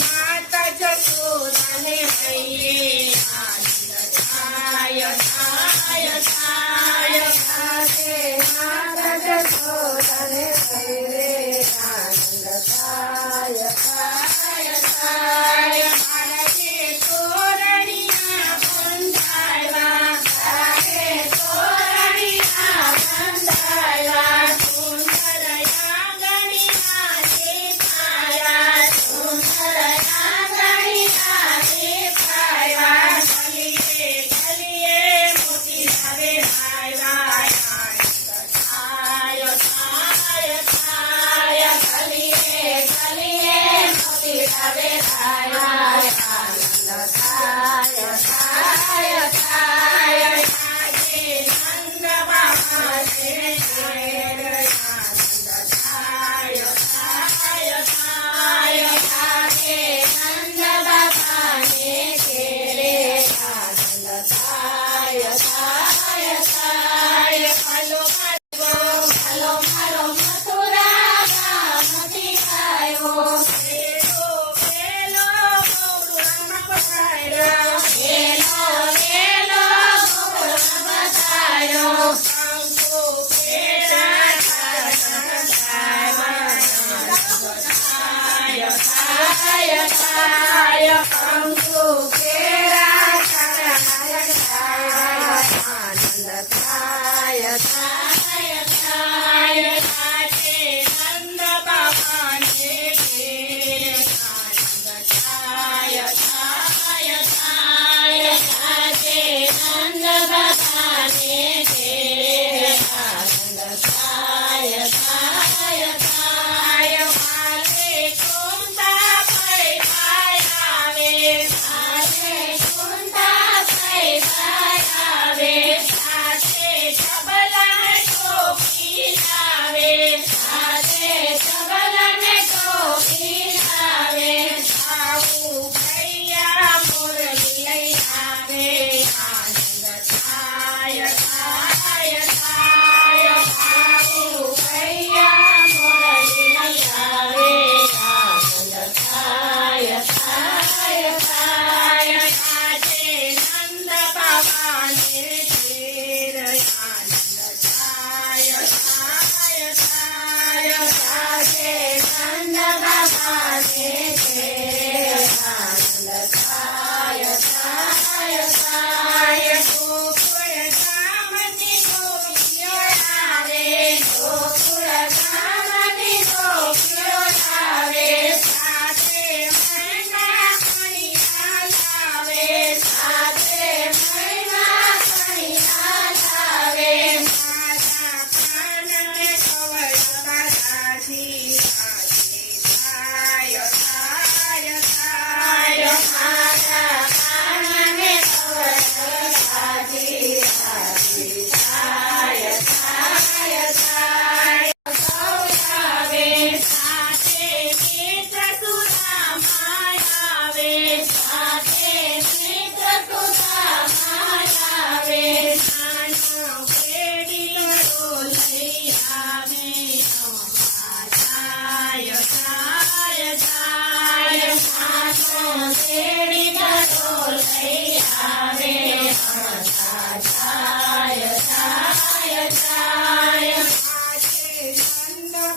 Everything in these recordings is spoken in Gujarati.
માતા જશોદા ને હૈયે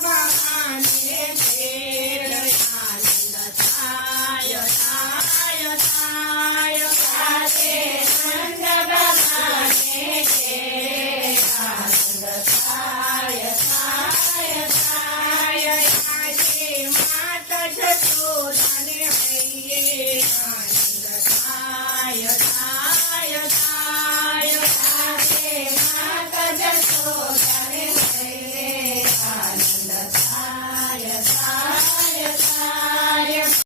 Bye.